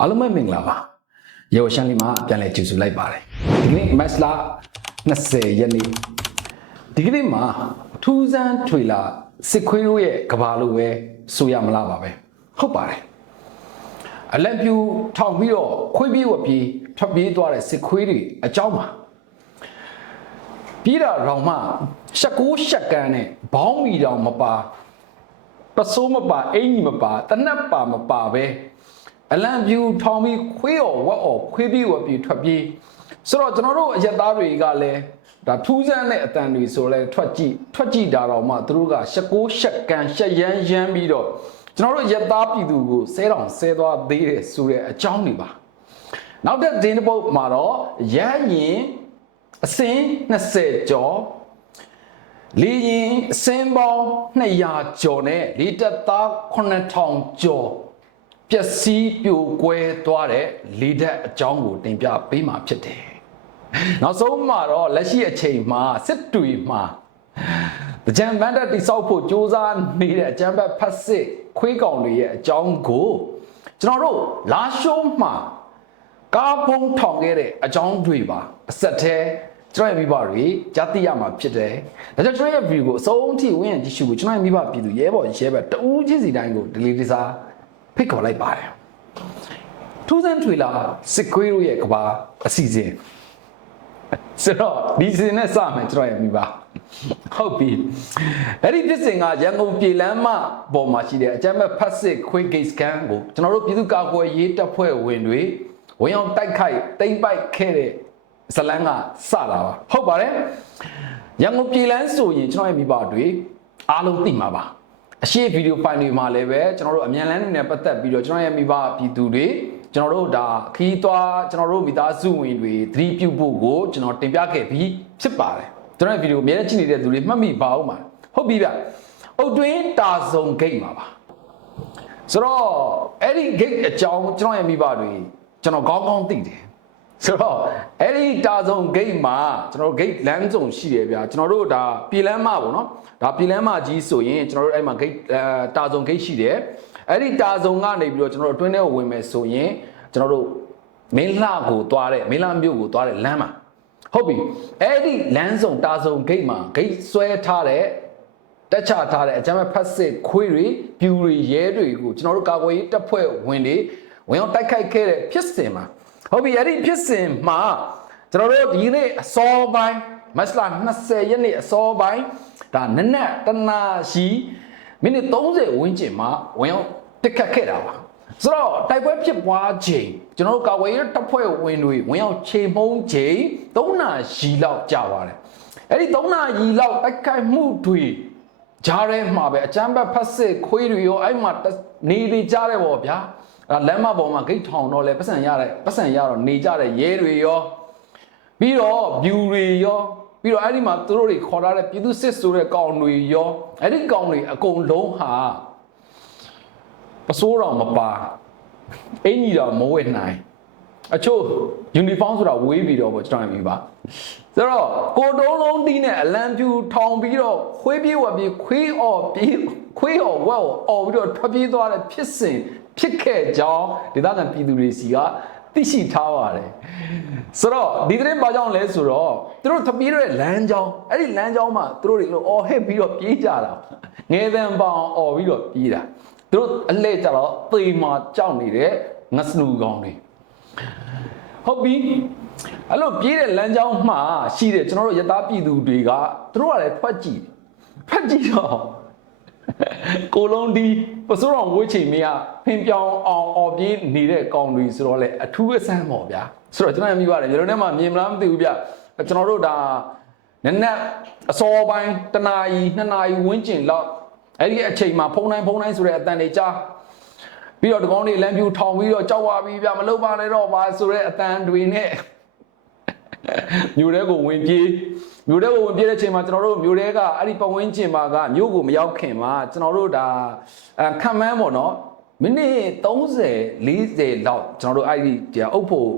အားလုံးပဲမင်္ဂလာပါရေဝရှန်လီမှာပြန်လည်ကြိုဆိုလိုက်ပါတယ်ဒီကနေ့မတ်လ20ရက်နေ့ဒီကနေ့မှာထူးဆန်းထွေလာစစ်ခွေးတို့ရဲ့ကဘာလို့ပဲဆိုရမလားပါပဲဟုတ်ပါတယ်အလက်ပြူထောင်ပြီးတော့ခွေးပြေးဝပြေးထွက်ပြေးသွားတဲ့စစ်ခွေးတွေအကြောင်းပါပြေးတာရောင်မှရှက်ကိုရှက်ကန်းနဲ့ဘောင်းမီတောင်မပါပစိုးမပါအင်ကြီးမပါတနက်ပါမပါပဲ အလံပြူထောင်ပြီးခွေးော်ဝက်ော်ခွေးပြေးဝက်ပြေးထွက်ပြေးဆိုတော့ကျွန်တော်တို့အရက်သားတွေကလည်းဒါထူးဆန်းတဲ့အတန်တွေဆိုလဲထွက်ကြည့်ထွက်ကြည့်တာတော့မှသူတို့ကရှက်ကိုရှက်ကန်ရှက်ရမ်းရမ်းပြီးတော့ကျွန်တော်တို့ရက်သားပြည်သူကိုဆဲတောင်ဆဲသွားသေးတယ်ဆိုတဲ့အကြောင်းတွေပါနောက်တဲ့ဒင်းတစ်ပုတ်မှာတော့ရမ်းရင်အစင်း20ကျော်လေရင်အစင်းပေါင်း200ကျော်နဲ့လေတက်သား9000ကျော် ပျက်စီးပြိုကွဲသွားတဲ့လေတက်အကြောင်းကိုတင်ပြပေးမှာဖြစ်တယ်။နောက်ဆုံးမှာတော့လက်ရှိအချိန်မှာစစ်တွေမှာကြံဘန်တက်တိဆောက်ဖို့စ조사နေတဲ့အကြံဘတ်ဖတ်စစ်ခွေးကောင်တွေရဲ့အကြောင်းကိုကျွန်တော်တို့လာရှိုးမှာကားဖုံးထောင်ခဲ့တဲ့အကြောင်းတွေပါအဆက်တည်းကျွန်တော်ရဲ့မိဘတွေကြားသိရမှာဖြစ်တယ်။ဒါကြောင့်ကျွန်တော်ရဲ့ view ကိုအဆုံးထိဝင်ရင်ကြည့်ရှုဖို့ကျွန်တော်ရဲ့မိဘပြည်သူရဲဘော်ရဲဘက်တဦးချင်းစီတိုင်းကို delete စာ ဖိတ်ခေါ်လိုက်ပါတယ်။ထူးဆန်းထွေလာစစ်ခွေးတို့ရဲ့ကဘာအစီအစဉ်ဆိုတော့ဒီစီနဲ့စမယ်ကျွန်တော်ရဲ့မိဘဟုတ်ပြီအဲ့ဒီဖြစ်စဉ်ကရန်ကုန်ပြည်လမ်းမပေါ်မှာရှိတဲ့အကြမ်းမဲ့ဖတ်စစ်ခွေးဂိတ်စကန်ကိုကျွန်တော်တို့ပြည်သူ့ကာကွယ်ရေးတပ်ဖွဲ့ဝင်တွေဝင်ရောက်တိုက်ခိုက်တိမ့်ပိုက်ခဲ့တဲ့ဇလန်းကစတာပါဟုတ်ပါတယ်ရန်ကုန်ပြည်လမ်းဆိုရင်ကျွန်တော်ရဲ့မိဘတွေအားလုံးသိမှာပါ အရှိဗီဒီယိုဖိုင်တွေမှာလည်းပဲကျွန်တော်တို့အမြန်လန်းတွေနဲ့ပတ်သက်ပြီးတော့ကျွန်တော်ရဲ့မိဘပြည်သူတွေကျွန်တော်တို့ဒါခီးသွားကျွန်တော်တို့မိသားစုဝင်တွေသတိပြုဖို့ကိုကျွန်တော်တင်ပြခဲ့ပြီးဖြစ်ပါတယ်ကျွန်တော်ရဲ့ဗီဒီယိုအများကြီးကြည့်နေတဲ့သူတွေမှတ်မိပါဦးမှာဟုတ်ပြီဗျအုတ်တွင်းတာစုံဂိတ်မှာပါဆိုတော့အဲ့ဒီ gate အကြောင်းကျွန်တော်ရဲ့မိဘတွေကျွန်တော်ကောင်းကောင်းသိတယ် ဆိုတော့အဲ့ဒီတာစုံ gate မှာကျွန်တော်တို့ gate လမ်းစုံရှိတယ်ဗျာကျွန်တော်တို့ဒါပြည်လမ်းမပေါ့နော်ဒါပြည်လမ်းမကြီးဆိုရင်ကျွန်တော်တို့အဲ့မှာ gate အဲတာစုံ gate ရှိတယ်အဲ့ဒီတာစုံကနေပြီးတော့ကျွန်တော်တို့အတွင်းထဲကိုဝင်မယ်ဆိုရင်ကျွန်တော်တို့မင်းလှကိုသွားတဲ့မင်းလှမြို့ကိုသွားတဲ့လမ်းမှာဟုတ်ပြီအဲ့ဒီလမ်းစုံတာစုံ gate မှာ gate ဆွဲထားတဲ့တက်ချထားတဲ့အကြမ်းဖက်စစ်ခွေးတွေပြူတွေရဲတွေကိုကျွန်တော်တို့ကာကွယ်ရေးတပ်ဖွဲ့ဝင်တွေဝင်အောင်တိုက်ခိုက်ခဲ့တဲ့ဖြစ်စဉ်မှာ ဟုတ်ပြီအဲ့ဒီဖြစ်စဉ်မှာကျွန်တော်တို့ဒီနေ့အစောပိုင်းမတ်လ20ရက်နေ့အစောပိုင်းဒါနနက်တနာရှိမိနစ်30ဝန်းကျင်မှာဝင်အောင်တက်ခတ်ခဲ့တာပါဆိုတော့တိုက်ပွဲဖြစ်ပွားချိန်ကျွန်တော်တို့ကာဝေးတပ်ဖွဲ့ဝင်တွေဝင်အောင်ခြေမှုံးချိန်3နာရီလောက်ကြာပါတယ်အဲ့ဒီ3နာရီလောက်တိုက်ခိုက်မှုတွေဂျားရဲမှာပဲအချမ်းဘတ်ဖတ်စစ်ခွေးတွေရောအဲ့မှာနေနေကြတယ်ပေါ့ဗျာ အဲ့လမ်းမပေါ်မှာဂိတ်ထောင်တော့လဲပတ်စံရတဲ့ပတ်စံရတော့နေကြတဲ့ရဲတွေရောပြီးတော့ဗျူတွေရောပြီးတော့အဲ့ဒီမှာသူတို့တွေခေါ်ထားတဲ့ပြည်သူစစ်ဆိုတဲ့ကောင်တွေရောအဲ့ဒီကောင်တွေအကုန်လုံးဟာပစိုးတော်မပါအင်ကြီးတော်မဝဲနိုင်အချို့ယူနီဖောင်းဆိုတာဝေးပြီးတော့ပေါ့ကျွန်တော်မြင်ပါဆိုတော့ကိုတုံးလုံးတီးနဲ့အလံပြူထောင်ပြီးတော့ခွေးပြေးဝက်ပြေးခွေးအော်ပြေးခွေးအော်ဝက်အော်ပြီးတော့ထွက်ပြေးသွားတဲ့ဖြစ်စဉ် ဖြစ်ခဲ့ကြောင်းဒေသခံပြည်သူတွေစီကသိရှိထားပါတယ်ဆိုတော့ဒီသတင်းဘာကြောင့်လဲဆိုတော့သူတို့ထပြေးတဲ့လမ်းကြောင်းအဲ့ဒီလမ်းကြောင်းမှာသူတို့တွေလို့အော်ဟစ်ပြီးတော့ပြေးကြတာငယ်သံပေါင်အော်ပြီးတော့ပြေးတာသူတို့အလဲကြတော့သေမာကြောက်နေတဲ့ငစနူကောင်တွေဟုတ်ပြီအဲ့လိုပြေးတဲ့လမ်းကြောင်းမှာရှိတဲ့ကျွန်တော်တို့ရသားပြည်သူတွေကသူတို့ကလည်းထွက်ကြည့်ထွက်ကြည့်တော့ ကိုလုံးဒီပစိုးတော်ဝှေးချိန်မရဖင်ပြောင်အောင်အော်ပြေးနေတဲ့ကောင်တွေဆိုတော့လေအထူးအဆန်းပေါ့ဗျာဆိုတော့ကျွန်တော်မြင်ပါတယ်ကျွန်တော်ထဲမှာမြင်မလားမသိဘူးဗျကျွန်တော်တို့ဒါနက်နက်အစောပိုင်းတနာရီနှစ်နာရီဝန်းကျင်လောက်အဲ့ဒီအချိန်မှာဖုံတိုင်းဖုံတိုင်းဆိုတဲ့အတန်တွေကြားပြီးတော့တကောင်းတွေလမ်းပြူထောင်ပြီးတော့ကြောက်သွားပြီးဗျမလုပ်ပါနဲ့တော့ပါဆိုတဲ့အတန်တွေနဲ့မြို့ထဲကိုဝင်ပြေး မြို့ထဲကိုဝင်ပြေးတဲ့အချိန်မှာကျွန်တော်တို့မြို့ထဲကအဲ့ဒီပတ်ဝန်းကျင်မှာကမြို့ကိုမရောက်ခင်မှာကျွန်တော်တို့ဒါအခံမန်းပေါ့နော်မိနစ်30 40လောက်ကျွန်တော်တို့အဲ့ဒီအုပ်ဖို့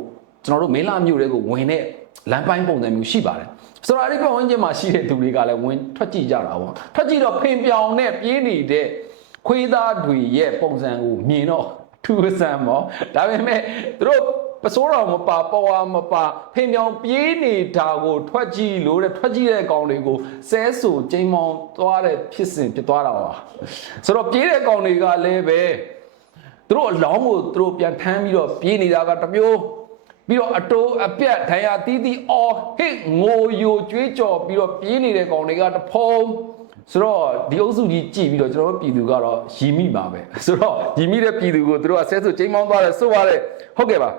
ကျွန်တော်တို့မင်းလာမြို့တွေကိုဝင်တဲ့လမ်းပိုင်းပုံစံမျိုးရှိပါတယ်ဆိုတော့အဲ့ဒီပတ်ဝန်းကျင်မှာရှိတဲ့သူတွေကလည်းဝင်ထွက်ကြည့်ကြတာပေါ့ထွက်ကြည့်တော့ဖင်ပြောင်နဲ့ပြေးနေတဲ့ခွေးသားတွေရဲ့ပုံစံကိုမြင်တော့ထူးဆန်းမောဒါပေမဲ့သူတို့ ပစိုးတော်မပါပေါ်ဝါမပါဖိမြောင်ပြေးနေတာကိုထွက်ကြည့်လို့တဲ့ထွက်ကြည့်တဲ့ကောင်တွေကိုဆဲဆူကျိမ်းမောင်းသွားတဲ့ဖြစ်စဉ်ဖြစ်သွားတာပါဆိုတော့ပြေးတဲ့ကောင်တွေကလည်းပဲသူတို့အလောင်းကိုသူတို့ပြန်ထမ်းပြီးတော့ပြေးနေတာကတစ်မျိုးပြီးတော့အတိုးအပြက်ဒဏ်ရာတီးတီးအော်ဟစ်ငိုယိုကြွေးကြော်ပြီးတော့ပြေးနေတဲ့ကောင်တွေကတဖုံးဆိုတော့ဒီအုပ်စုကြီးကြည့်ပြီးတော့ကျွန်တော်တို့ပြည်သူကတော့ရီမိပါပဲဆိုတော့ရီမိတဲ့ပြည်သူကိုသူတို့ကဆဲဆူကျိမ်းမောင်းသွားတယ်ဆိုပါတယ်ဟုတ်ကဲ့ပါ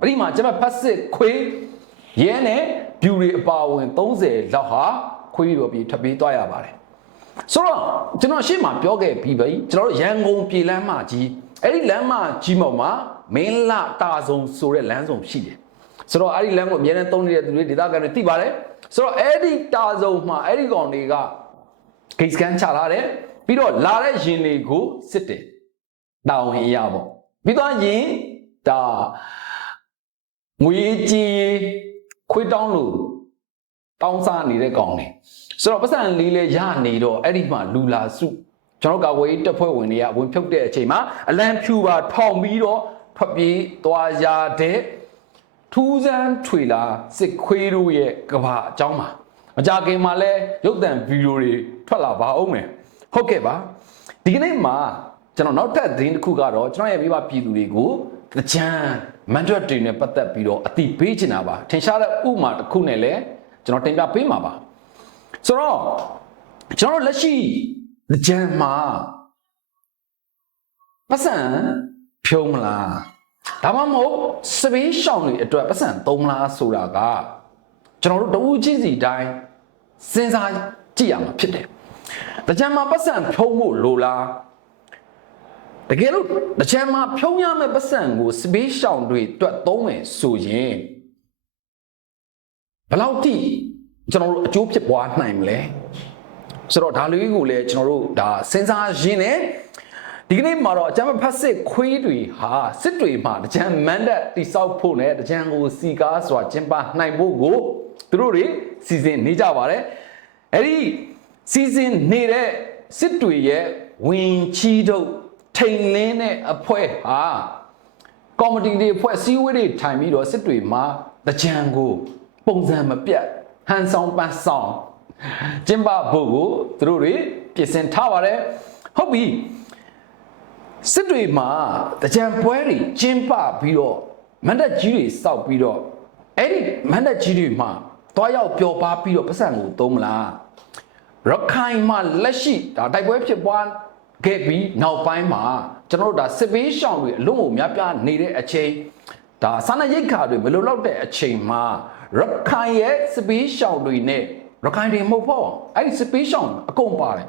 အဲ့ဒီမှာကျွန်မဖတ်စစ်ခွေးရဲနဲ့ဗျူတွေအပါအဝင်30လောက်ဟာခွေးတော်ပြီးထပ်ပြီးသွားရပါတယ်ဆိုတော့ကျွန်တော်ရှေ့မှာပြောခဲ့ပြီးပြီကျွန်တော်တို့ရန်ကုန်ပြည်လမ်းမကြီးအဲ့ဒီလမ်းမကြီးပေါ်မှာမင်းလာတာဆုံဆိုတဲ့လမ်းဆုံရှိတယ်ဆိုတော့အဲ့ဒီလမ်းကိုအများနဲ့သုံးနေတဲ့သူတွေဒေသခံတွေသိပါတယ်ဆိုတော့အဲ့ဒီတာဆုံမှာအဲ့ဒီကောင်တွေကဂိတ်စကန်ချလာတယ်ပြီးတော့လာတဲ့ရင်တွေကိုစစ်တယ်တာဝန်အရာပေါ့ပြီးတော့ရင်ဒါ ငွေကြီးခွေးတောင်းလို့တောင်းစားနေတဲ့ကောင်တွေဆိုတော့ပတ်စံလေးလဲရနေတော့အဲ့ဒီမှာလူလာစုကျွန်တော်ကဝေးတပ်ဖွဲ့ဝင်တွေကဝင်ဖြုတ်တဲ့အချိန်မှာအလံဖြူပါထောင်ပြီးတော့ထွက်ပြေးသွားရတဲ့ထူးဆန်းထွေလာစစ်ခွေးတို့ရဲ့ကဘာအကြောင်းပါမကြခင်မှာလဲရုပ်သံဗီဒီယိုတွေထွက်လာပါအောင်မယ်ဟုတ်ကဲ့ပါဒီကနေ့မှာကျွန်တော်နောက်ထပ်သတင်းတစ်ခုကတော့ကျွန်တော်ရဲ့မိဘပြည်သူတွေကိုကြံ မန်ဒရက်တွေနဲ့ပတ်သက်ပြီးတော့အတိပေးချင်တာပါထင်ရှားတဲ့ဥမာတစ်ခုနဲ့လည်းကျွန်တော်တင်ပြပေးမှာပါဆိုတော့ကျွန်တော်လက်ရှိကြံမှာပတ်စံဖြုံးမလားဒါမှမဟုတ်စပေးရှောင်းတွေအတွက်ပတ်စံသုံးမလားဆိုတာကကျွန်တော်တို့တဦးချင်းစီတိုင်းစဉ်းစားကြည့်ရမှာဖြစ်တယ်ကြံမှာပတ်စံဖြုံးဖို့လိုလား တကယ်လို့တချမ်းမှာဖြုံးရမယ့်ပတ်စံကိုစပေးရှောင်တွေတွက်သုံးမယ်ဆိုရင်ဘယ်လောက်ထိကျွန်တော်တို့အကျိုးဖြစ်ပွားနိုင်မလဲဆိုတော့ဒါလေးကိုလည်းကျွန်တော်တို့ဒါစဉ်းစားရင်းနဲ့ဒီကနေ့မှာတော့အကြမ်းဖက်စစ်ခွေးတွေဟာစစ်တွေမှာတကြံမန်ဒတ်တိဆောက်ဖို့နဲ့တကြံကိုစီကားစွာကျင်းပနိုင်ဖို့ကိုသူတို့တွေစီစဉ်နေကြပါတယ်အဲ့ဒီစီစဉ်နေတဲ့စစ်တွေရဲ့ဝင်ချီတို့ ထိန်လင်းတဲ့အဖွဲဟာကော်မတီတွေဖွဲ့စည်းဝေးတွေထိုင်ပြီးတော့စစ်တွေမှာတကြံကိုပုံစံမပြတ်ဟန်ဆောင်ပန်းဆောင်ကျင်းပဖို့ကိုသူတို့တွေပြင်ဆင်ထားပါတယ်ဟုတ်ပြီစစ်တွေမှာတကြံပွဲတွေကျင်းပပြီးတော့မန္တကြီးတွေစောက်ပြီးတော့အဲ့ဒီမန္တကြီးတွေမှာတွားရောက်ပျော်ပါပြီးတော့ပတ်စံကိုသုံးမလားရခိုင်မှာလက်ရှိဒါတိုက်ပွဲဖြစ်ပွား ခဲ့ပြီးနောက်ပိုင်းမှာကျွန်တော်တို့ဒါစစ်ပေးရှောင်တွေအလုံးကိုများပြားနေတဲ့အချိန်ဒါစာနာရိတ်ခါတွေဘယ်လိုလောက်တဲ့အချိန်မှာရခိုင်ရဲ့စစ်ပေးရှောင်တွေနဲ့ရခိုင်တွေမဟုတ်ပေါ့အဲ့ဒီစစ်ပေးရှောင်အကုန်ပါတယ်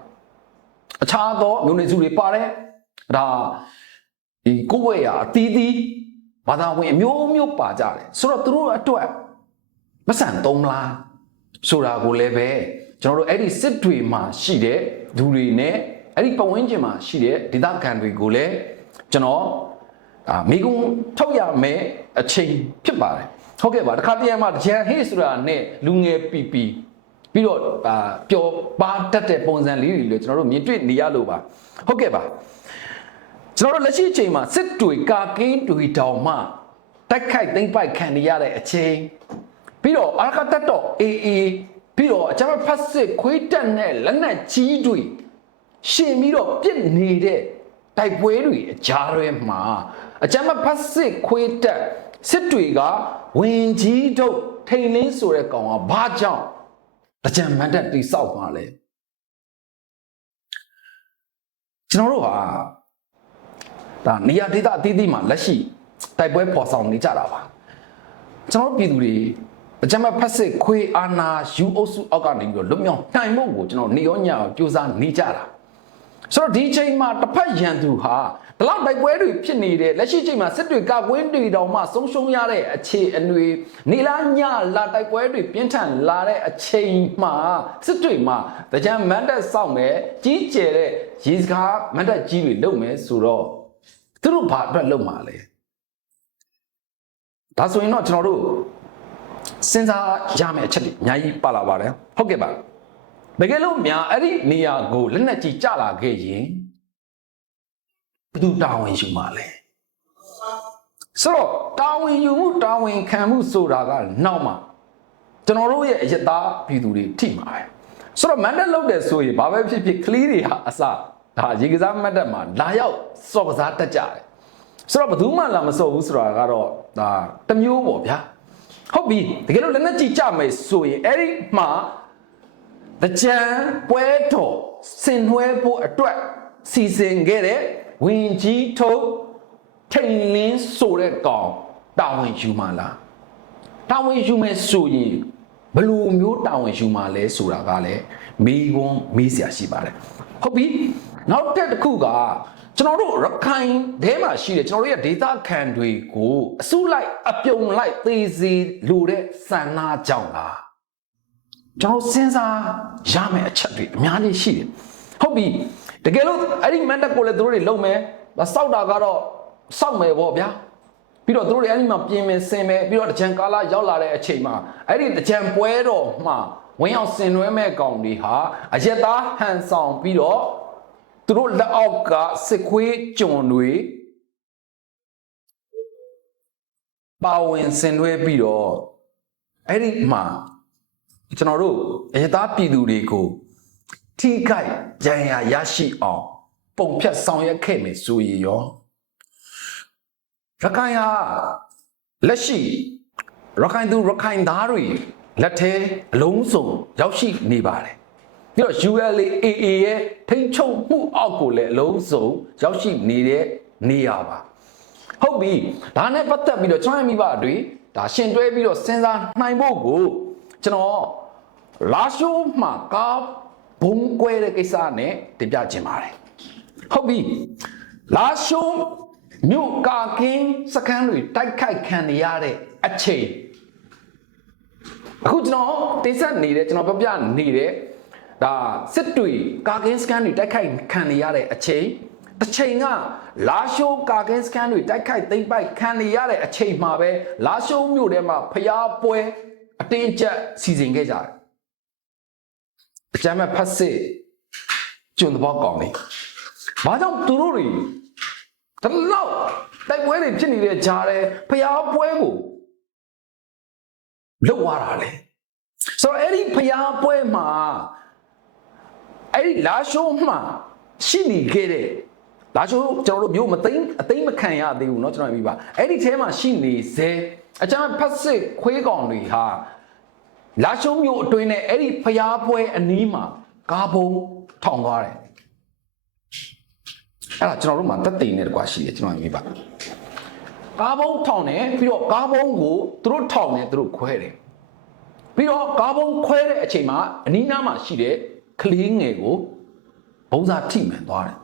အခြားသောမျိုးနွယ်စုတွေပါတယ်ဒါဒီကိုယ့်ဝဲရအသီးသီးဘာသာဝင်အမျိုးမျိုးပါကြတယ်ဆိုတော့သူတို့အတွက်မဆန်သုံးမလားဆိုတာကိုလည်းပဲကျွန်တော်တို့အဲ့ဒီစစ်တွေမှာရှိတဲ့လူတွေနဲ့ အဲ့ဒီပတ်ဝန်းကျင်မှာရှိတဲ့ဒေသခံတွေကိုလည်းကျွန်တော်အာမိကုံထုတ်ရမယ်အချိန်ဖြစ်ပါတယ်ဟုတ်ကဲ့ပါတခါတည်းမှာဂျန်ဟေးဆိုတာနဲ့လူငယ်ပီပီပြီးတော့အာပျော်ပါတတ်တဲ့ပုံစံလေးတွေလည်းကျွန်တော်တို့မြင်တွေ့နေရလို့ပါဟုတ်ကဲ့ပါကျွန်တော်တို့လက်ရှိအချိန်မှာစစ်တွေကာကင်းတွေတောင်မှတိုက်ခိုက်သိမ်းပိုက်ခံနေရတဲ့အချိန်ပြီးတော့အာရကတတ်တော့အေးအေးပြီးတော့အကြမ်းဖက်စစ်ခွေးတက်နဲ့လက်နက်ကြီးတွေ ရှင်ပြီးတော့ပြစ်နေတဲ့တိုက်ပွဲတွေအကြားထဲမှာအကြမ်းဖက်စစ်ခွေးတက်စစ်တွေကဝင်ကြီးတို့ထိန်လင်းဆိုတဲ့ကောင်ကဘာကြောင့်တကြံမန်တက်တိဆောက်ပါလေကျွန်တော်တို့ဟာဒါနေရာဒေသအသီးသီးမှာလက်ရှိတိုက်ပွဲပေါ်ဆောင်နေကြတာပါကျွန်တော်တို့ပြည်သူတွေအကြမ်းဖက်စစ်ခွေးအာနာယူအုပ်စုအောက်ကနေပြီးတော့လွတ်မြောက်နိုင်ဖို့ကိုကျွန်တော်နေရောညရောကြိုးစားနေကြတာ ဆိုတော့ဒီအချိန်မှာတစ်ဖက်ရန်သူဟာဒီလောက်တိုက်ပွဲတွေဖြစ်နေတဲ့လက်ရှိအချိန်မှာစစ်တွေကကွင်းတွေတောင်မှဆုံးရှုံးရတဲ့အခြေအနွေနေလားညလာတိုက်ပွဲတွေပြင်းထန်လာတဲ့အချိန်မှာစစ်တွေမှာတကြံမန်တက်စောင့်မယ်ကြီးကျယ်တဲ့ရေစကားမန်တက်ကြီးတွေလုပ်မယ်ဆိုတော့သူတို့ဘာအတွက်လုပ်မှာလဲဒါဆိုရင်တော့ကျွန်တော်တို့စဉ်းစားရမယ့်အချက်တွေအများကြီးပါလာပါတယ်ဟုတ်ကဲ့ပါ တကယ်လို့များအဲ့ဒီနေရာကိုလက်နက်ကြီးကြလာခဲ့ရင်ဘယ်သူတာဝန်ယူမှာလဲဆိုတော့တာဝန်ယူမှုတာဝန်ခံမှုဆိုတာကနောက်မှကျွန်တော်တို့ရဲ့အယက်သားပြည်သူတွေထိမှာပဲဆိုတော့မန်တက်လုပ်တယ်ဆိုရင်ဘာပဲဖြစ်ဖြစ်ကလေးတွေဟာအစဒါရေကစားမတ်တက်မှာလာရောက်စော့ကစားတတ်ကြတယ်ဆိုတော့ဘယ်သူမှလာမစော့ဘူးဆိုတာကတော့ဒါတစ်မျိုးပေါ့ဗျာဟုတ်ပြီတကယ်လို့လက်နဲ့ကြည့်ကြမယ်ဆိုရင်အဲ့ဒီမှာ တကြံပွဲတော်ဆင်နွှဲဖို့အတွက်စီစဉ်ခဲ့တဲ့ဝင်ကြီးထုတ်ထိန်လင်းဆိုတဲ့ကောင်တာဝန်ယူမှာလားတာဝန်ယူမယ်ဆိုရင်ဘယ်လိုမျိုးတာဝန်ယူမှာလဲဆိုတာကလည်းမိကွန်းမေးစရာရှိပါတယ်ဟုတ်ပြီနောက်တစ်တစ်ခုကကျွန်တော်တို့ရခိုင်ထဲမှာရှိတယ်ကျွန်တော်တို့ရဲ့ဒေတာခံတွေကိုအစုလိုက်အပြုံလိုက်သေစီလိုတဲ့စံနာကြောင့်လား ကျွန်တော်စဉ်းစားရမယ့်အချက်တွေအများကြီးရှိတယ်ဟုတ်ပြီတကယ်လို့အဲ့ဒီမန်တက်ကိုလည်းသူတို့တွေလုံမယ်စောက်တာကတော့စောက်မယ်ပေါ့ဗျာပြီးတော့သူတို့တွေအဲ့ဒီမှာပြင်မယ်ဆင်မယ်ပြီးတော့တကြံကာလရောက်လာတဲ့အချိန်မှာအဲ့ဒီတကြံပွဲတော်မှာဝင်အောင်ဆင်နွှဲမဲ့ကောင်တွေဟာအယက်သားဟန်ဆောင်ပြီးတော့သူတို့လက်အောက်ကစစ်ခွေးကြုံတွေပါဝင်ဆင်နွှဲပြီးတော့အဲ့ဒီမှာ ကျွန်တော်တို့အယက်သားပြည်သူတွေကိုထိခိုက်ကြံရရရှိအောင်ပုံဖြတ်ဆောင်ရွက်ခဲ့မယ်ဆိုရင်ရောရခိုင်ဟာလက်ရှိရခိုင်သူရခိုင်သားတွေလက်ထဲအလုံးစုံရောက်ရှိနေပါတယ်ပြီးတော့ ULAA ရဲ့ထိန်းချုပ်မှုအောက်ကိုလည်းအလုံးစုံရောက်ရှိနေတဲ့နေရာပါဟုတ်ပြီဒါနဲ့ပတ်သက်ပြီးတော့ကျွန်တော်မိဘတွေဒါရှင်တွဲပြီးတော့စဉ်းစားနိုင်ဖို့ကိုကျွန်တော် လာရှိုးမှာကားဘုံကွဲတဲ့ကိစ္စနဲ့တင်ပြခြင်းပါတယ်ဟုတ်ပြီလာရှိုးမြို့ကာကင်းစခန်းတွေတိုက်ခိုက်ခံနေရတဲ့အချိန်အခုကျွန်တော်တင်ဆက်နေတဲ့ကျွန်တော်ပြပြနေတဲ့ဒါစစ်တွေကာကင်းစခန်းတွေတိုက်ခိုက်ခံနေရတဲ့အချိန်တစ်ချိန်ကလာရှိုးကာကင်းစခန်းတွေတိုက်ခိုက်သိမ်းပိုက်ခံနေရတဲ့အချိန်မှာပဲလာရှိုးမြို့ထဲမှာဖျားပွဲအတင်းကျပ်စီစဉ်ခဲ့ကြတယ်အ ကြမ်းမဲ့ဖတ်စစ်ကျွန်းတဘောကောင်လေးဘာကြောင့်သူတို့တွေတလောက်တိုက်ပွဲတွေဖြစ်နေတဲ့ကြားထဲဖျားပွဲကိုလုတ်သွားတာလေဆိုတော့အဲ့ဒီဖျားပွဲမှာအဲ့ဒီလာရှိုးမှာရှိနေခဲ့တဲ့လာရှိုးကျွန်တော်တို့မျိုးမသိမ်းအသိမ်းမခံရသေးဘူးเนาะကျွန်တော်ပြပါအဲ့ဒီထဲမှာရှိနေစေအကြမ်းဖက်စစ်ခွေးကောင်တွေဟာ လာရှိုးမျိုးအတွင်းနဲ့အဲ့ဒီဖျားပွဲအနီးမှာကားဘုံထောင်သွားတယ်အဲ့ဒါကျွန်တော်တို့မှာတက်တိန်နဲ့တကွာရှိတယ်ကျွန်တော်မြင်ပါကားဘုံထောင်တယ်ပြီးတော့ကားဘုံကိုသူတို့ထောင်တယ်သူတို့ခွဲတယ်ပြီးတော့ကားဘုံခွဲတဲ့အချိန်မှာအနီးနားမှာရှိတဲ့ကလေးငယ်ကိုဘုံစားထိမှန်သွားတယ်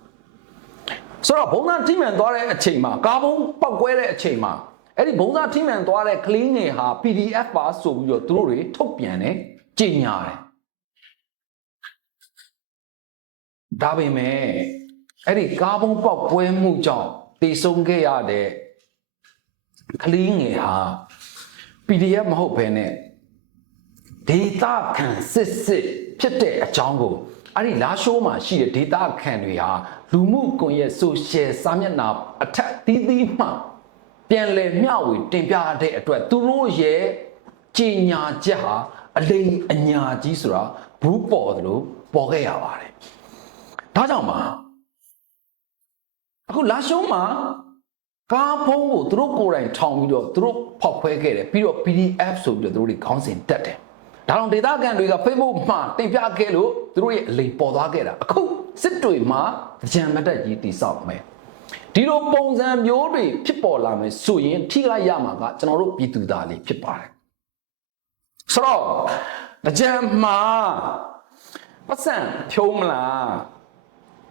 ဆိုတော့ဘုံစားထိမှန်သွားတဲ့အချိန်မှာကားဘုံပောက်ကွဲတဲ့အချိန်မှာ အဲ့ဒီဘုံစားထိမှန်သွားတဲ့ကလေးငယ်ဟာ PDF ပါဆိုပြီးတော့သူတို့တွေထုတ်ပြန်တယ်ကြေညာတယ်ဒါပေမဲ့အဲ့ဒီကားဘုံပေါက်ပွဲမှုကြောင့်တည်ဆုံးခဲ့ရတဲ့ကလေးငယ်ဟာ PDF မဟုတ်ဘဲနဲ့ဒေတာခံစစ်စစ်ဖြစ်တဲ့အကြောင်းကိုအဲ့ဒီလာရှိုးမှာရှိတဲ့ဒေတာခံတွေဟာလူမှုကွန်ရက်ဆိုရှယ်စာမျက်နှာအထက်သီးသီးမှ ပြန်လည်မျှဝေတင်ပြတဲ့အတွက်သူတို့ရဲ့ကြီးညာချက်ဟာအလိမ်အညာကြီးဆိုတာဘူးပေါ်တယ်လို့ပေါ်ခဲ့ရပါတယ်ဒါကြောင့်ပါအခုလာရှုံးမှာကားဖုံးကိုသူတို့ကိုယ်တိုင်ထောင်ပြီးတော့သူတို့ဖောက်ခွဲခဲ့တယ်ပြီးတော့ PDF ဆိုပြီးတော့သူတို့တွေခေါင်းစဉ်တက်တယ်ဒါတော့ဒေတာကန်တွေက Facebook မှာတင်ပြခဲ့လို့သူတို့ရဲ့အလိမ်ပေါ်သွားခဲ့တာအခုစစ်တွေမှာကြံမတက်ကြီးတိဆောက်မယ် ဒီလိုပုံစံမျိုးတွေဖြစ်ပေါ်လာမယ်ဆိုရင်ထိခိုက်ရမှာကကျွန်တော်တို့ပြည်သူသားလေးဖြစ်ပါတယ်ဆိုတော့ကြံမှာပတ်စံဖြုံးမလား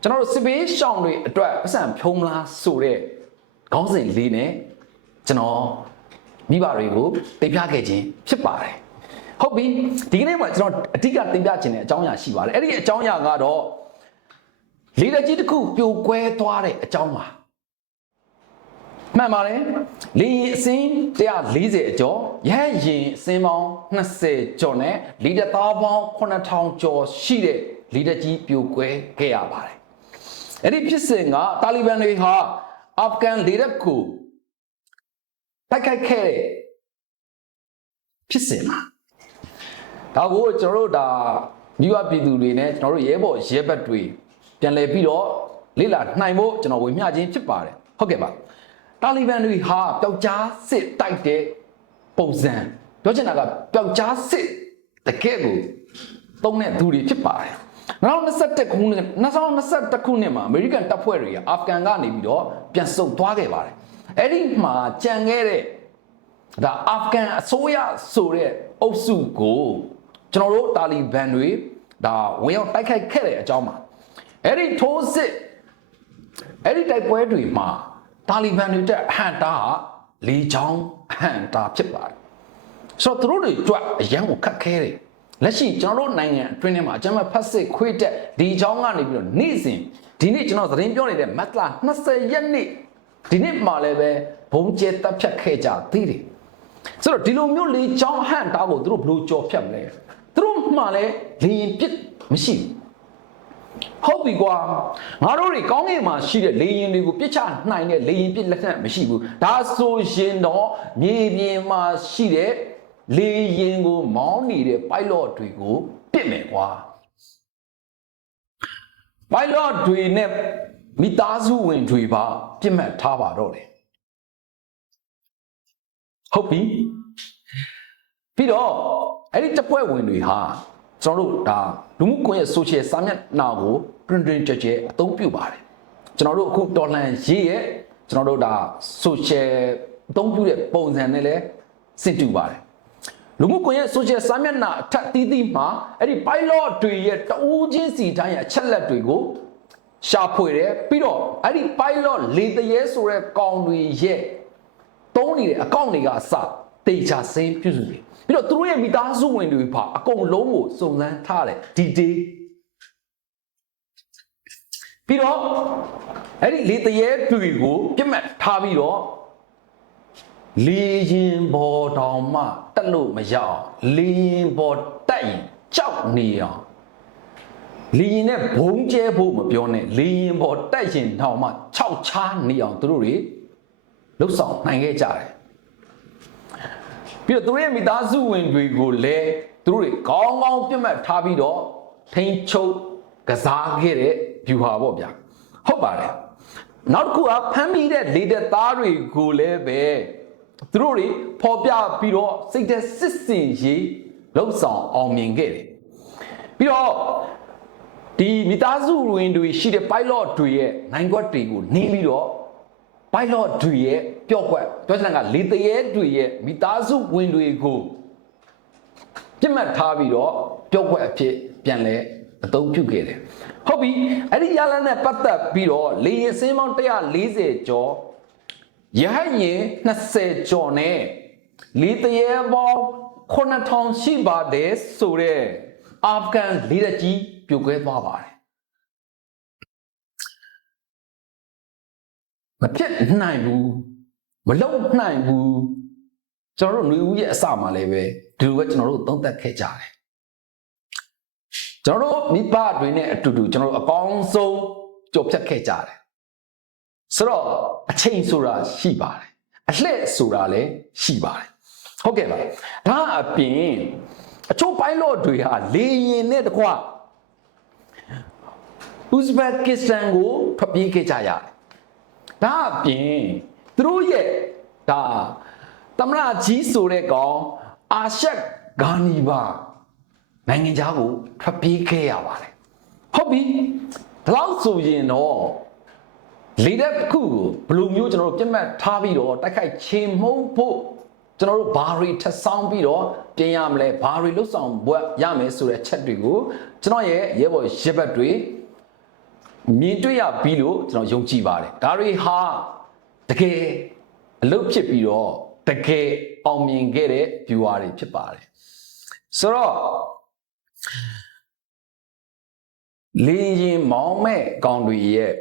ကျွန်တော်တို့စစ်ဘေးရှောင်တွေအတွက်ပတ်စံဖြုံးမလားဆိုတဲ့ခေါင်းစဉ်လေးနဲ့ကျွန်တော်မိဘတွေကိုတင်ပြခဲ့ခြင်းဖြစ်ပါတယ်ဟုတ်ပြီဒီကနေ့မှာကျွန်တော်အဓိကတင်ပြခြင်းတဲ့အကြောင်းအရာရှိပါတယ်အဲ့ဒီအကြောင်းအရာကတော့လေလက်ကြီးတစ်ခုပြိုကွဲသွားတဲ့အကြောင်းပါ မှန်ပါတယ်လေရင်အစင်း140အကျော်ရဟရင်အစင်းပေါင်း20ကျော်နဲ့လီတသားပေါင်း9000ကျော်ရှိတဲ့လေလက်ကြီးပြိုကွဲခဲ့ရပါတယ်အဲ့ဒီဖြစ်စဉ်ကတာလီဘန်တွေဟာအာဖဂန်လေရက်ကိုတိုက်ခိုက်ခဲ့တဲ့ဖြစ်စဉ်မှာဒါကိုကျွန်တော်တို့ဒါမိဘပြည်သူတွေနဲ့ကျွန်တော်တို့ရဲဘော်ရဲဘက်တွေပြန်လည်ပြီးတော့လေ့လာနိုင်ဖို့ကျွန်တော်ဝေမျှခြင်းဖြစ်ပါတယ်ဟုတ်ကဲ့ပါ တာလီဘန်တွေဟာပျောက်ကြားစစ်တိုက်တဲ့ပုံစံပြောချင်တာကပျောက်ကြားစစ်တကယ့်ကိုသုံးတဲ့သူတွေဖြစ်ပါတယ်2021ခုနှစ်2021ခုနှစ်မှာအမေရိကန်တပ်ဖွဲ့တွေကအာဖဂန်ကနေပြီးတော့ပြန်ဆုတ်သွားခဲ့ပါတယ်အဲ့ဒီမှာကြံခဲ့တဲ့ဒါအာဖဂန်အစိုးရဆိုတဲ့အုပ်စုကိုကျွန်တော်တို့တာလီဘန်တွေဒါဝင်ရောက်တိုက်ခိုက်ခဲ့တဲ့အကြောင်းပါအဲ့ဒီထိုးစစ်အဲ့ဒီတိုက်ပွဲတွေမှာ တာလီဘန်တွေတက်ဟန်တာလေချောင်းဟန်တာဖြစ်ပါတယ်ဆိုတော့သူတို့တွေကြွအရန်ကိုခတ်ခဲတယ်လက်ရှိကျွန်တော်တို့နိုင်ငံအတွင်းထဲမှာအကြမ်းဖက်ဖက်စစ်ခွေးတက်ဒီချောင်းကနေပြီးတော့နေ့စဉ်ဒီနေ့ကျွန်တော်သတင်းပြောနေတဲ့မတ်လ20ရက်နေ့ဒီနေ့မှလည်းပဲဘုံကျဲတပ်ဖြတ်ခဲ့ကြသေးတယ်ဆိုတော့ဒီလိုမျိုးလေချောင်းဟန်တာကိုသူတို့ဘလို့ကြော်ဖြတ်မလဲသူတို့မှလည်းလေရင်ပစ်မရှိဘူး ဟုတ်ပြီကွာငါတို့တွေကောင်းကင်မှာရှိတဲ့လေရင်တွေကိုပြစ်ချနိုင်တဲ့လေရင်ပြစ်လက်ထက်မရှိဘူးဒါဆိုရင်တော့မြေပြင်မှာရှိတဲ့လေရင်ကိုမောင်းနေတဲ့ pilot တွေကိုပြစ်မယ်ကွာ pilot တွေနဲ့မိသားစုဝင်တွေပါပြစ်မှတ်ထားပါတော့တယ်ဟုတ်ပြီပြီးတော့အဲ့ဒီတပ်ဖွဲ့ဝင်တွေဟာ ကျွန်တော်တို့ဒါလူမှုကွန်ရက် social စာမျက်နှာကိုတွင်တွင်ကြဲကြဲအသုံးပြုပါတယ်ကျွန်တော်တို့အခုတော်လှန်ရေးရဲ့ကျွန်တော်တို့ဒါ social အသုံးပြုတဲ့ပုံစံနဲ့လည်းစင်တူပါတယ်လူမှုကွန်ရက် social စာမျက်နှာအထက်တီးတီးမှာအဲ့ဒီ pilot တွေရဲ့တအူးချင်းစီတိုင်းရဲ့အချက်လက်တွေကိုရှာဖွေတယ်ပြီးတော့အဲ့ဒီ pilot လေတရေဆိုတဲ့ကောင်တွေရဲ့တုံးနေတဲ့အကောင့်တွေကအစတေချာစင်းပြုစုတယ် ပြီးတော့သူတို့ရဲ့မိသားစုဝင်တွေပါအကုန်လုံးကိုစုံစမ်းထားတယ်ဒီ day ပြီးတော့အဲ့ဒီလေတရေတွေကိုပြစ်မှတ်ထားပြီးတော့လေရင်ဘော်တောင်မှတက်လို့မရအောင်လေရင်ဘော်တက်ရင်ကြောက်နေအောင်လေရင်နဲ့ဘုံကျဲဖို့မပြောနဲ့လေရင်ဘော်တက်ရင်တောင်မှခြောက်ချားနေအောင်သူတို့တွေလှုပ်ဆောင်နိုင်ခဲ့ကြတယ် ပြီးတော့သူတို့ရဲ့မိသားစုဝင်တွေကိုလည်းသူတို့တွေကောင်းကောင်းပြတ်မှတ်ထားပြီးတော့ထိန်ချုပ်ကစားခဲ့တဲ့ view ဟာပေါ့ဗျာဟုတ်ပါတယ်နောက်တစ်ခုကဖမ်းမိတဲ့လေတဲ့သားတွေကိုလည်းပဲသူတို့တွေပေါ်ပြပြီးတော့စိတ်သက်စစ်စင်ရေးလှုပ်ဆောင်အောင်မြင်ခဲ့တယ်ပြီးတော့ဒီမိသားစုဝင်တွေရှိတဲ့ pilot တွေရဲ့နိုင်ကွက်တွေကိုနင်းပြီးတော့ pilot တွေရဲ့ပျော့ကွက်ပြောချင်တာကလေတရေတွေရဲ့မိသားစုဝင်တွေကိုပြစ်မှတ်ထားပြီးတော့ပျော့ကွက်အဖြစ်ပြန်လဲအသုံးပြုခဲ့တယ်ဟုတ်ပြီအဲ့ဒီရလနဲ့ပတ်သက်ပြီးတော့လေရင်စင်းပေါင်း140ကျော်ရဟတ်ရင်20ကျော်နဲ့လေတရေပေါင်း9000ရှိပါတယ်ဆိုတဲ့အာဖဂန်လေတပ်ကြီးပြိုကွဲသွားပါတယ် မဖြစ်နိုင်ဘူးမလုံနိုင်ဘူးကျွန်တော်တို့လူဦးရဲ့အစမှာလည်းပဲဒီလိုပဲကျွန်တော်တို့သုံးသပ်ခဲ့ကြတယ်ကျွန်တော်တို့မိဘတွေနဲ့အတူတူကျွန်တော်တို့အကောင်းဆုံးကြုံဖြတ်ခဲ့ကြတယ်ဆိုတော့အချိန်ဆိုတာရှိပါတယ်အလှည့်ဆိုတာလည်းရှိပါတယ်ဟုတ်ကဲ့ပါဒါအပြင်အချို့ပိုင်းလော့တွေဟာလေရင်နဲ့တကွဥဇဘက်ကစ္စတန်ကိုထွက်ပြေးခဲ့ကြရတယ် ဒါအပြင်သူတို့ရဲ့ဒါသမရကြီးဆိုတဲ့ကောင်အာရှက်ဂါနီဘာနိုင်ငံသားကိုထွက်ပြေးခဲ့ရပါတယ်ဟုတ်ပြီဒါလို့ဆိုရင်တော့လေတဲ့ခုကိုဘယ်လိုမျိုးကျွန်တော်တို့ပြတ်မှတ်ထားပြီးတော့တိုက်ခိုက်ချေမှုန်းဖို့ကျွန်တော်တို့ဘာတွေထပ်ဆောင်ပြီးတော့ပြင်ရမလဲဘာတွေလှုပ်ဆောင်ဘွက်ရမယ်ဆိုတဲ့ချက်တွေကိုကျွန်တော်ရဲ့ရဲဘော်ရဲဘက်တွေ မြင်တွေ့ရပြီးလို့ကျွန်တော်ယုံကြည်ပါတယ်ဒါတွေဟာတကယ်အလုပ်ဖြစ်ပြီးတော့တကယ်အောင်မြင်ခဲ့တဲ့ viewer တွေဖြစ်ပါတယ်ဆိုတော့လင်းရင်မောင်းမဲ့ကောင်တွေရဲ့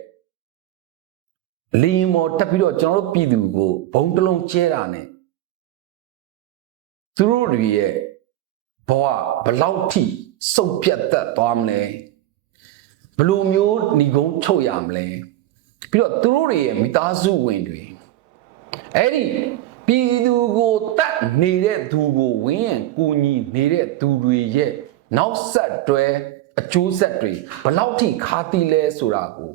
လင်းမော်တက်ပြီးတော့ကျွန်တော်တို့ပြည်သူကိုဘုံတလုံးကျဲတာ ਨੇ သူတို့တွေရဲ့ဘဝဘလောက်ထိစုပ်ပြတ်သက်သွားမလဲ ဘယ်လိုမျိုးหนีကုန်းချုပ်ရမလဲပြီးတော့သူတို့တွေရဲ့မိသားစုဝင်တွေအဲ့ဒီပြည်သူကိုတတ်နေတဲ့သူကိုဝင်းရင်ကူညီနေတဲ့သူတွေရဲ့နောက်ဆက်တွဲအကျိုးဆက်တွေဘယ်လောက်ထိခါတီးလဲဆိုတာကို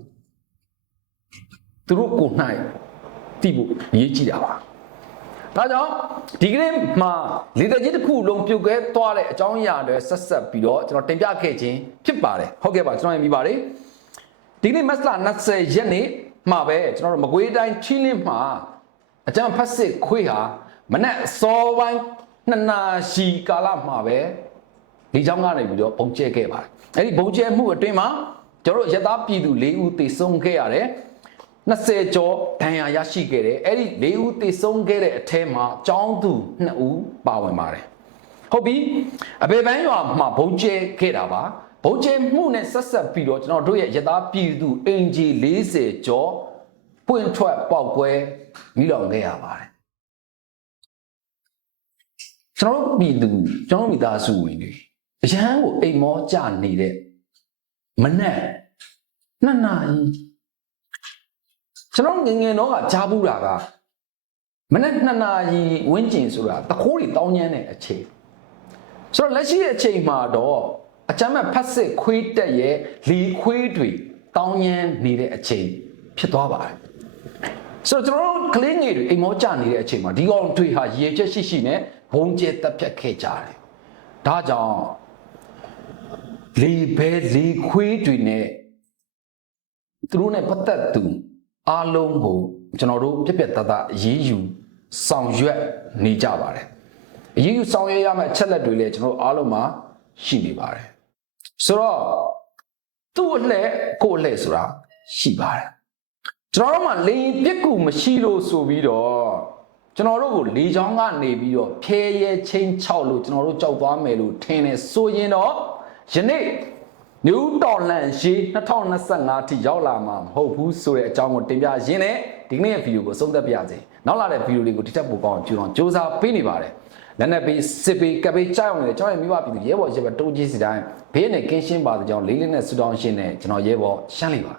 သူတို့ကိုယ်၌သိဖို့အရေးကြီးတာပါ ဒါကြောင့်ဒီကနေ့မှာလေတကြီးတစ်ခုလုံးပြုတ်ခဲသွားတဲ့အကြောင်းအရာတွေဆက်ဆက်ပြီးတော့ကျွန်တော်တင်ပြခဲ့ခြင်းဖြစ်ပါတယ်ဟုတ်ကဲ့ပါကျွန်တော်ရင်ပြီးပါတယ်ဒီကနေ့မတ်လ20ရက်နေ့မှာပဲကျွန်တော်တို့မကွေးတိုင်းချီလင်းမှာအကြံဖတ်စစ်ခွေးဟာမနက်စောပိုင်းနှစ်နာရီကာလမှာပဲဒီကြောင်းကနေပြီးတော့ပုံကျဲခဲ့ပါတယ်အဲ့ဒီပုံကျဲမှုအတွင်းမှာကျွန်တော်တို့ရသားပြည်သူ၄ဦးသေဆုံးခဲ့ရတယ် 20ကျော်ဒဏ်ရာရရှိခဲ့တယ်အဲ့ဒီ၄ဦးသေဆုံးခဲ့တဲ့အထဲမှာចောင်းသူ2ဦးပါဝင်ပါတယ်ဟုတ်ပြီအပေပန်းရွာမှာဘုံကျဲခဲ့တာပါဘုံကျဲမှုနဲ့ဆက်ဆက်ပြီးတော့ကျွန်တော်တို့ရဲ့ရသားပြည်သူအင်ဂျီ40ကျော်ပွင့်ထွက်ပေါက်ကွဲမိလောင်ခဲ့ရပါတယ်ကျွန်တော်တို့ပြည်သူကျွန်တော်မိသားစုဝင်တွေအရန်ကိုအိမ်မောကြနေတဲ့မနဲ့နှစ်နာရီ ကျွန်တော်ငယ်ငယ်တော့ကကြားဘူးတာကမနဲ့နှစ်နာရီဝင်းကျင်ဆိုတာတခိုးတွေတောင်းကျမ်းတဲ့အချိန်ဆိုတော့လက်ရှိအချိန်မှာတော့အကြမ်းမဲ့ဖတ်စစ်ခွေးတက်ရဲ့လီခွေးတွေတောင်းကျမ်းနေတဲ့အချိန်ဖြစ်သွားပါတယ်ဆိုတော့ကျွန်တော်တို့ကလေးငယ်တွေအိမ်မောကြနေတဲ့အချိန်မှာဒီကောင်တွေဟာရေချက်ရှိရှိနဲ့ဘုံကျဲတက်ဖြတ်ခဲ့ကြတယ်ဒါကြောင့်လေဘဲလေခွေးတွေနဲ့သူတို့နဲ့ပတ်သက်သူ အားလုံးကိုကျွန်တော်တို့ပြက်ပြက်တတ်တတ်ရေးယူဆောင်ရွက်နေကြပါတယ်အရေးယူဆောင်ရွက်ရမယ့်အချက်လက်တွေလည်းကျွန်တော်တို့အားလုံးမှာရှိနေပါတယ်ဆိုတော့သူ့အလှဲ့ကိုယ်အလှဲ့ဆိုတာရှိပါတယ်ကျွန်တော်တို့မှာလေရင်ပြက်ကူမရှိလို့ဆိုပြီးတော့ကျွန်တော်တို့ကိုလေချောင်းကနေပြီးတော့ဖဲရဲချင်းချောက်လို့ကျွန်တော်တို့ကြောက်သွားမယ်လို့ထင်နေဆိုရင်တော့ယနေ့ နယူးတော်လန်ရှိ2025ထိရောက်လာမှာမဟုတ်ဘူးဆိုတဲ့အကြောင်းကိုတင်ပြရင်းနဲ့ဒီကနေ့ရဲ့ဗီဒီယိုကိုအဆုံးသတ်ပြရစေ။နောက်လာတဲ့ဗီဒီယိုလေးကိုဒီထက်ပိုကောင်းအောင်ကြိုးအောင်စူးစမ်းပေးနေပါတယ်။လက်နက်ပေးစစ်ပေးကပ်ပေးကြောက်အောင်လေကျွန်တော်ရဲ့မိဘပြည်သူရဲဘော်ရဲဘော်တိုးကြီးစီတိုင်းဘေးနဲ့ကင်းရှင်းပါတဲ့ကြောင်းလေးလေးနဲ့ဆူတောင်းရှင်းနဲ့ကျွန်တော်ရဲဘော်ရှမ်းလိပါ